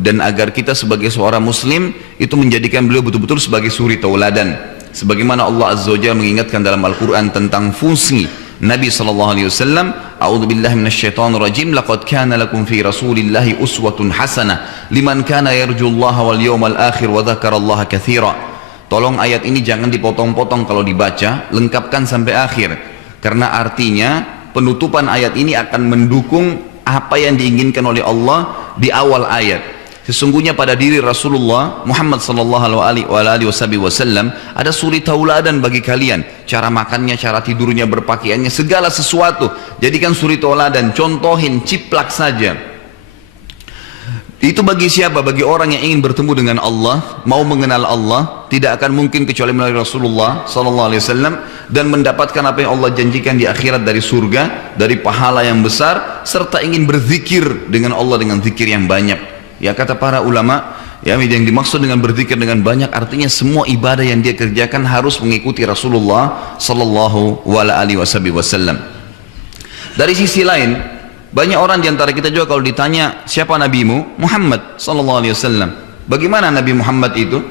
dan agar kita sebagai seorang muslim itu menjadikan beliau betul-betul sebagai suri tauladan. Sebagaimana Allah Azza wa Jalla mengingatkan dalam Al-Quran tentang fungsi Nabi SAW, A'udzubillahi minasyaitonirrajim, laqad kana lakum fi rasulillahi uswatun hasanah liman kana yarjullaha wal yawmal akhir wa dzakarallaha katsira. Tolong ayat ini jangan dipotong-potong kalau dibaca, lengkapkan sampai akhir, karena artinya penutupan ayat ini akan mendukung apa yang diinginkan oleh Allah di awal ayat. Sesungguhnya pada diri Rasulullah Muhammad sallallahu alaihi wasallam ada suri tauladan bagi kalian, cara makannya, cara tidurnya, berpakaiannya, segala sesuatu. Jadikan suri tauladan, contohin, ciplak saja. Itu bagi siapa? Bagi orang yang ingin bertemu dengan Allah, mau mengenal Allah, tidak akan mungkin kecuali melalui Rasulullah sallallahu alaihi wasallam, dan mendapatkan apa yang Allah janjikan di akhirat dari surga, dari pahala yang besar, serta ingin berzikir dengan Allah dengan zikir yang banyak. Ya, kata para ulama, ya, yang dimaksud dengan berzikir dengan banyak artinya semua ibadah yang dia kerjakan harus mengikuti Rasulullah sallallahu alaihi wasallam. Dari sisi lain, banyak orang di antara kita juga kalau ditanya siapa nabimu? Muhammad sallallahu alaihi wasallam. Bagaimana Nabi Muhammad itu?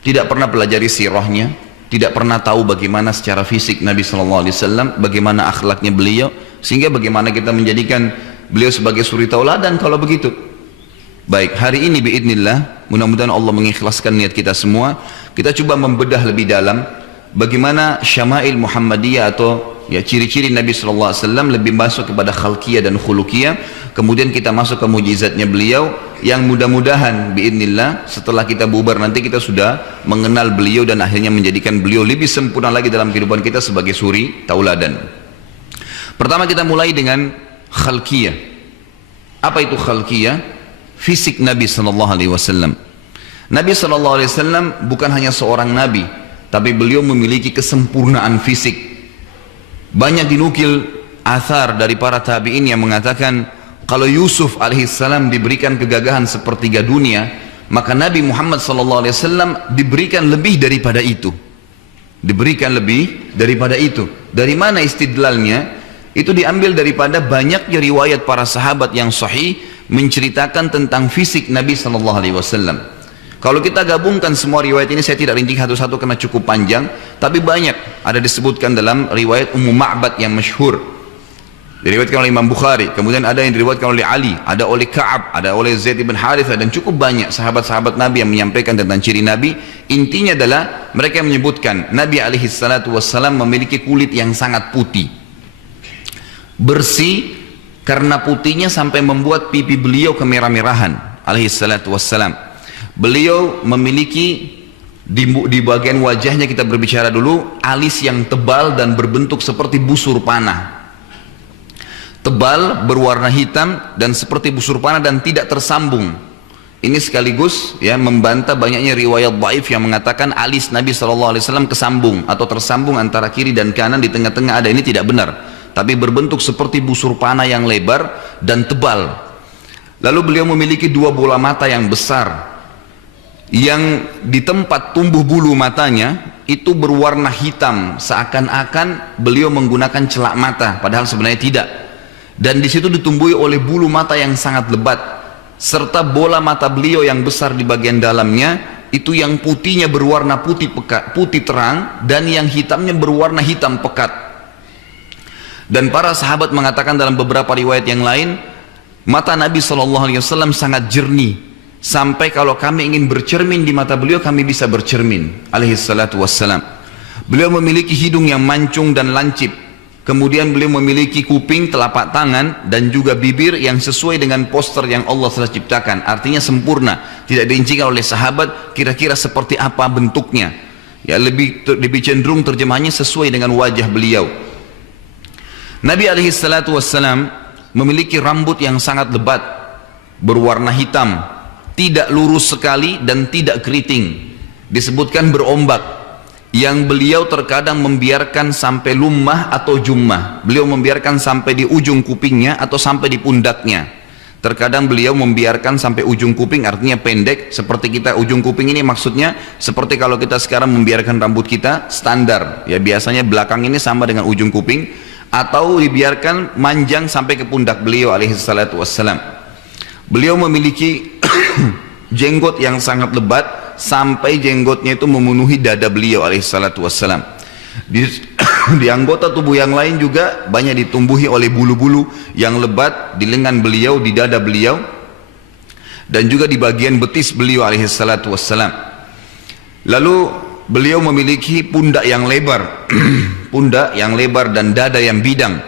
Tidak pernah pelajari sirahnya, tidak pernah tahu bagaimana secara fisik Nabi sallallahu alaihi wasallam, bagaimana akhlaknya beliau, sehingga bagaimana kita menjadikan beliau sebagai suri tauladan kalau begitu. Baik, hari ini biidznillah, mudah-mudahan Allah mengikhlaskan niat kita semua, kita coba membedah lebih dalam bagaimana syama'il Muhammadiyah atau ya ciri-ciri Nabi SAW lebih masuk kepada khalqiyah dan khuluqiyah. Kemudian kita masuk ke mujizatnya beliau yang mudah-mudahan biidznillah setelah kita bubar nanti kita sudah mengenal beliau dan akhirnya menjadikan beliau lebih sempurna lagi dalam kehidupan kita sebagai suri tauladan. Pertama kita mulai dengan khalqiyah. Apa itu khalqiyah? Fisik Nabi SAW. Nabi SAW bukan hanya seorang Nabi, tapi beliau memiliki kesempurnaan fisik. Banyak dinukil athar dari para tabi'in yang mengatakan kalau Yusuf alaihissalam diberikan kegagahan sepertiga dunia, maka Nabi Muhammad SAW diberikan lebih daripada itu. Diberikan lebih daripada itu. Dari mana istidlalnya? Itu diambil daripada banyaknya riwayat para sahabat yang sahih menceritakan tentang fisik Nabi SAW. Kalau kita gabungkan semua riwayat ini, saya tidak rinci satu-satu karena cukup panjang, tapi banyak ada disebutkan dalam riwayat Ummu Ma'bad yang masyhur, diriwayatkan oleh Imam Bukhari, kemudian ada yang diriwayatkan oleh Ali, ada oleh Ka'ab, ada oleh Zaid bin Harithah, dan cukup banyak sahabat-sahabat Nabi yang menyampaikan tentang ciri Nabi. Intinya adalah mereka menyebutkan Nabi SAW memiliki kulit yang sangat putih, bersih, karena putihnya sampai membuat pipi beliau kemerah-merahan alaihissalam. Beliau memiliki di bagian wajahnya, kita berbicara dulu, alis yang tebal dan berbentuk seperti busur panah. Tebal, berwarna hitam dan seperti busur panah dan tidak tersambung. Ini sekaligus ya membantah banyaknya riwayat dhaif yang mengatakan alis Nabi SAW kesambung atau tersambung antara kiri dan kanan, di tengah-tengah ada. Ini tidak benar, tapi berbentuk seperti busur panah yang lebar dan tebal. Lalu beliau memiliki dua bola mata yang besar, yang di tempat tumbuh bulu matanya itu berwarna hitam, seakan-akan beliau menggunakan celak mata, padahal sebenarnya tidak. Dan di situ ditumbuhi oleh bulu mata yang sangat lebat, serta bola mata beliau yang besar di bagian dalamnya itu yang putihnya berwarna putih pekat, putih terang, dan yang hitamnya berwarna hitam pekat. Dan para sahabat mengatakan dalam beberapa riwayat yang lain, mata Nabi SAW sangat jernih, sampai kalau kami ingin bercermin di mata beliau, kami bisa bercermin alaihissalatu wassalam. Beliau memiliki hidung yang mancung dan lancip, kemudian beliau memiliki kuping, telapak tangan, dan juga bibir yang sesuai dengan poster yang Allah telah ciptakan, artinya sempurna, tidak dirincikan oleh sahabat kira-kira seperti apa bentuknya, ya lebih cenderung terjemahnya sesuai dengan wajah beliau. Nabi alaihissalatu wassalam memiliki rambut yang sangat lebat, berwarna hitam, tidak lurus sekali dan tidak keriting, disebutkan berombak, yang beliau terkadang membiarkan sampai lummah atau jummah. Beliau membiarkan sampai di ujung kupingnya atau sampai di pundaknya. Terkadang beliau membiarkan sampai ujung kuping, artinya pendek, seperti kita. Ujung kuping ini maksudnya seperti kalau kita sekarang membiarkan rambut kita standar, ya biasanya belakang ini sama dengan ujung kuping, atau dibiarkan manjang sampai ke pundak beliau alaihissalatu wassalam. Beliau memiliki jenggot yang sangat lebat sampai jenggotnya itu memenuhi dada beliau alaihissalatu wassalam. Di anggota tubuh yang lain juga banyak ditumbuhi oleh bulu-bulu yang lebat di lengan beliau, di dada beliau, dan juga di bagian betis beliau alaihissalatu wassalam. Lalu beliau memiliki pundak yang lebar, pundak yang lebar dan dada yang bidang.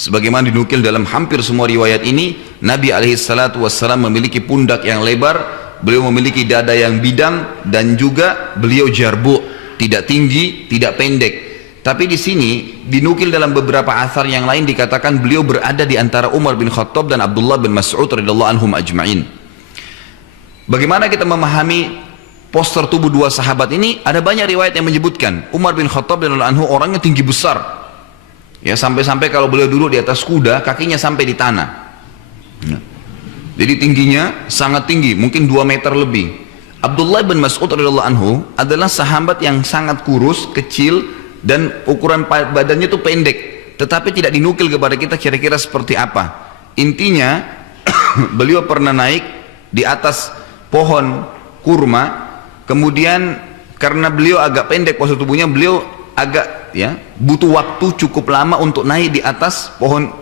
Sebagaimana dinukil dalam hampir semua riwayat ini, Nabi alaihissalatu wassalam memiliki pundak yang lebar, beliau memiliki dada yang bidang, dan juga beliau jarbu, tidak tinggi, tidak pendek. Tapi di sini dinukil dalam beberapa asar yang lain dikatakan beliau berada di antara Umar bin Khattab dan Abdullah bin Mas'ud radhiyallahu anhum ajma'in. Bagaimana kita memahami poster tubuh dua sahabat ini? Ada banyak riwayat yang menyebutkan Umar bin Khattab radhiyallahu anhu orangnya tinggi besar. Ya, sampai-sampai kalau beliau duduk di atas kuda, kakinya sampai di tanah. Nah, jadi tingginya sangat tinggi, mungkin 2 meter lebih. Abdullah bin Mas'ud radhiyallahu anhu adalah sahabat yang sangat kurus, kecil, dan ukuran badannya itu pendek. Tetapi tidak dinukil kepada kita kira-kira seperti apa. Intinya, beliau pernah naik di atas pohon kurma, kemudian karena beliau agak pendek postur tubuhnya, beliau agak butuh waktu cukup lama untuk naik di atas pohon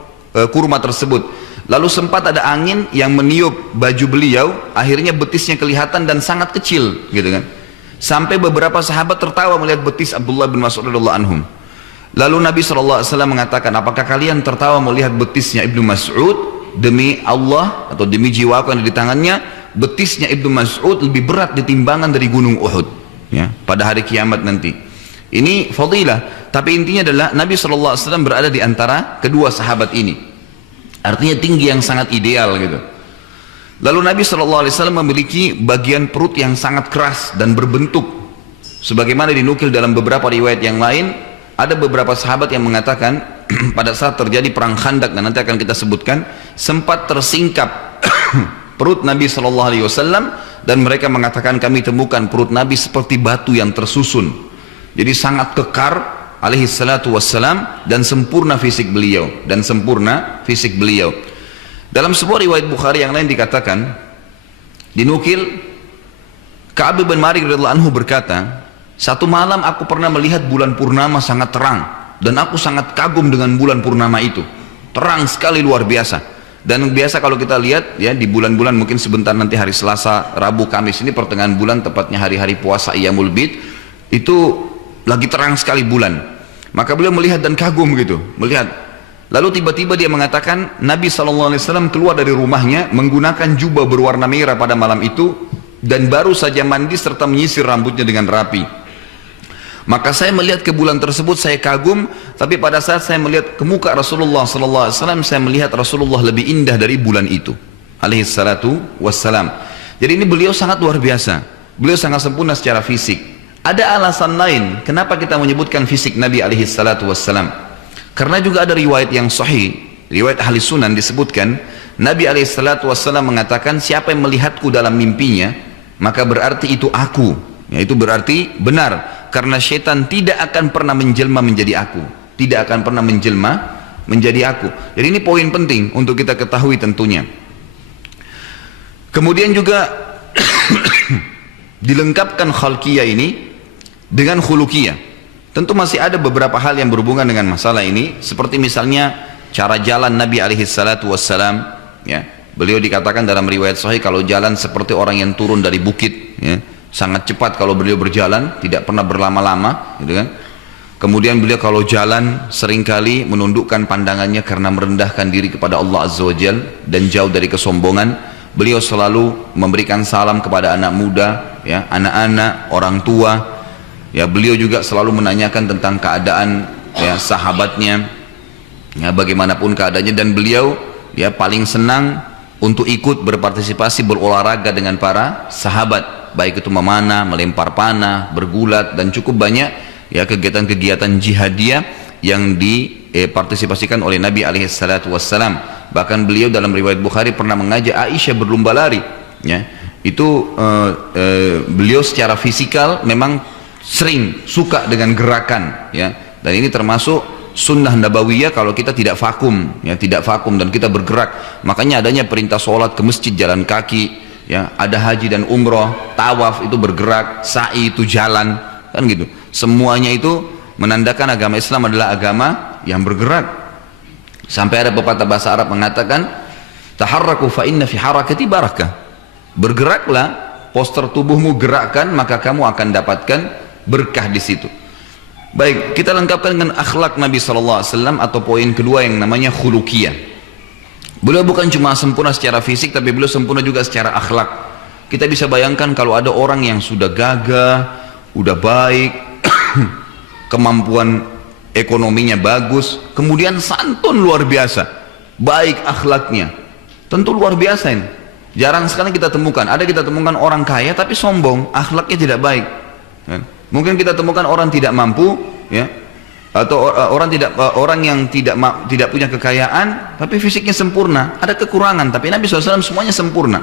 kurma tersebut. Lalu sempat ada angin yang meniup baju beliau, akhirnya betisnya kelihatan dan sangat kecil, gitu kan. Sampai beberapa sahabat tertawa melihat betis Abdullah bin Mas'ud radhiyallahu anhum. Lalu Nabi SAW mengatakan, apakah kalian tertawa melihat betisnya Ibnu Mas'ud? Demi Allah atau demi jiwaku yang ada di tangannya, betisnya Ibnu Mas'ud lebih berat ditimbangan dari gunung Uhud, ya, pada hari kiamat nanti. Ini fadilah, tapi intinya adalah Nabi SAW berada di antara kedua sahabat ini. Artinya tinggi yang sangat ideal gitu. Lalu Nabi SAW memiliki bagian perut yang sangat keras dan berbentuk. Sebagaimana dinukil dalam beberapa riwayat yang lain, ada beberapa sahabat yang mengatakan pada saat terjadi perang Khandak, dan nanti akan kita sebutkan, sempat tersingkap perut Nabi SAW, dan mereka mengatakan kami temukan perut Nabi seperti batu yang tersusun. Jadi sangat kekar alaihissalatu wassalam, dan sempurna fisik beliau, Dalam sebuah riwayat Bukhari yang lain dikatakan, dinukil, Ka'ab bin Malik radhiyallahu anhu berkata, satu malam aku pernah melihat bulan purnama sangat terang, dan aku sangat kagum dengan bulan purnama itu. Terang sekali, luar biasa. Dan biasa kalau kita lihat ya di bulan-bulan, mungkin sebentar nanti hari Selasa, Rabu, Kamis ini pertengahan bulan, tepatnya hari-hari puasa Iyamul Bid, itu lagi terang sekali bulan. Maka beliau melihat dan kagum gitu, melihat. Lalu tiba-tiba dia mengatakan Nabi SAW keluar dari rumahnya menggunakan jubah berwarna merah pada malam itu, dan baru saja mandi serta menyisir rambutnya dengan rapi. Maka saya melihat ke bulan tersebut, saya kagum. Tapi pada saat saya melihat ke muka Rasulullah SAW, saya melihat Rasulullah lebih indah dari bulan itu alaihissalatu wassalam. Jadi ini beliau sangat luar biasa, beliau sangat sempurna secara fisik. Ada alasan lain kenapa kita menyebutkan fisik Nabi alaihissalatu wassalam. Karena juga ada riwayat yang sahih, riwayat ahli sunan, disebutkan Nabi alaihissalatu wassalam mengatakan, siapa yang melihatku dalam mimpinya, maka berarti itu aku. Ya, itu berarti benar, karena syaitan tidak akan pernah menjelma menjadi aku, tidak akan pernah menjelma menjadi aku. Jadi ini poin penting untuk kita ketahui tentunya. Kemudian juga dilengkapkan khalqiyah ini dengan khuluqiyah. Tentu masih ada beberapa hal yang berhubungan dengan masalah ini, seperti misalnya cara jalan Nabi alaihissalatu wassalam, ya. Beliau dikatakan dalam riwayat sahih kalau jalan seperti orang yang turun dari bukit, ya. Sangat cepat kalau beliau berjalan, tidak pernah berlama-lama, gitu kan. Kemudian beliau kalau jalan seringkali menundukkan pandangannya karena merendahkan diri kepada Allah Azza wa Jal dan jauh dari kesombongan. Beliau selalu memberikan salam kepada anak muda, ya, anak-anak, orang tua. Ya, beliau juga selalu menanyakan tentang keadaan ya sahabatnya, ya, bagaimanapun keadaannya, dan beliau ya paling senang untuk ikut berpartisipasi berolahraga dengan para sahabat, baik itu memanah, melempar panah, bergulat, dan cukup banyak ya kegiatan-kegiatan jihadiyah yang dipartisipasikan oleh Nabi alaihissalatu wassalam. Bahkan beliau dalam riwayat Bukhari pernah mengajak Aisyah berlomba lari, ya. Itu beliau secara fisikal memang sering suka dengan gerakan, ya. Dan ini termasuk sunnah nabawiyah kalau kita tidak vakum, ya, tidak vakum dan kita bergerak. Makanya adanya perintah sholat ke masjid jalan kaki, ya, ada haji dan umroh, tawaf itu bergerak, sa'i itu jalan, kan gitu. Semuanya itu menandakan agama Islam adalah agama yang bergerak. Sampai ada pepatah bahasa Arab mengatakan, taharraku fa inna fi harakati barakah. Bergeraklah, postur tubuhmu gerakkan, maka kamu akan dapatkan berkah di situ. Baik, kita lengkapkan dengan akhlak Nabi SAW atau poin kedua yang namanya khuluqiyah. Beliau bukan cuma sempurna secara fisik, tapi beliau sempurna juga secara akhlak. Kita bisa bayangkan kalau ada orang yang sudah gagah, udah baik, kemampuan ekonominya bagus, kemudian santun luar biasa, baik akhlaknya, tentu luar biasa ini. Jarang sekali kita temukan, kita temukan orang kaya tapi sombong, akhlaknya tidak baik. Mungkin kita temukan orang tidak mampu, ya, atau orang yang tidak punya kekayaan tapi fisiknya sempurna, ada kekurangan, tapi Nabi SAW semuanya sempurna.